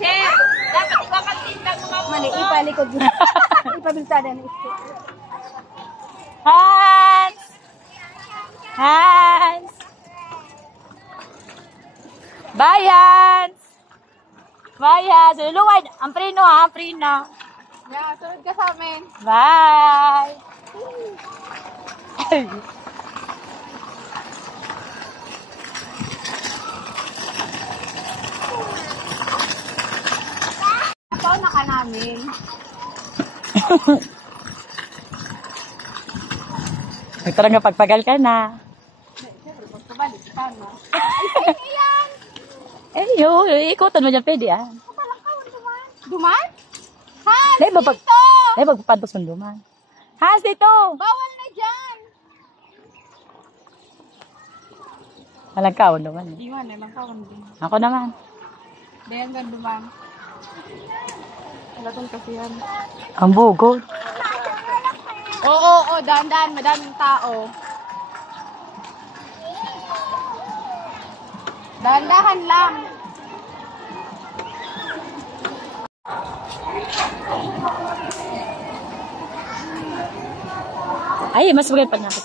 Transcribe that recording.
Chef, dapat ipapagtindang mga po. Mali, ipalikod mo. Ipabiltada na ito. Hans! Hans! Bayan! Bayan! Luluwad! Ang prino ha, ang prino. Yeah, sunod ka sa amin. Bye! Ikaw na ka namin. Nagtarang nga pagpagal ka na. Pagkabalik ka na. Eh, ikutan mo dyan, pwede ah. Duman? Hans, Dahil ba dito! magpapantos mo duman? Hans, dito! Bawal na dyan! Walang kaon duman. Iwan, naman ka din. Ako naman. Dayan ka duman. Wala kasi yan. Ang bugod. Oo, dahan-dahan, madaming tao. Dahan-dahan lang. Ay, mas maganda pa na ako.